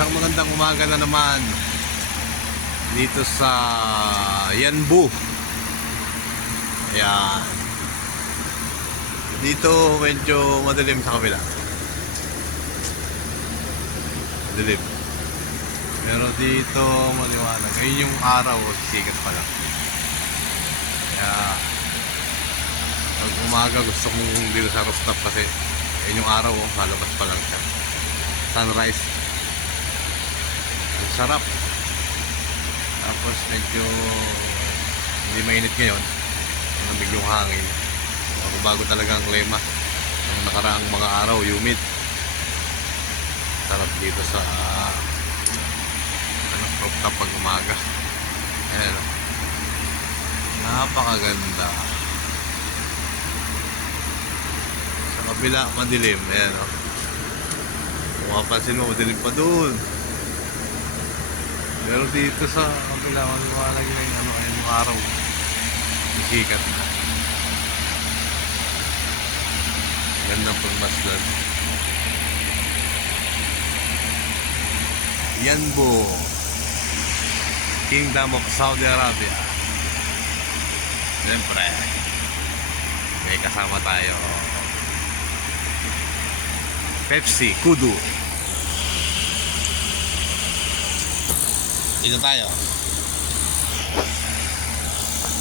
Isang magandang umaga na naman dito sa Yanbu. Ayan. Dito medyo madilim sa kabila. Madilim. Pero dito maliwanag. Ngayon yung araw, sikat pa lang. Kaya pag umaga gusto kong dito sa rooftop kasi ayun yung araw, halabas pa lang siya. Sunrise. Ang sarap. Tapos medyo hindi mainit ngayon. Malamig yung hangin. Bago talaga ang klima. Ang nakaraang mga araw, humid. Sarap dito sa rooftop pag umaga. Ayan. Napakaganda. Sa kabila, madilim. Ayan. Kung mapapansin mo, madilim pa doon. Pero dito sa kabila, maliwanag yung araw. Sikat na. Gandang pagmasdan. Yanbu, Kingdom of Saudi Arabia. Siyempre, may kasama tayo. Pepsi, Kudu. Dito tayo.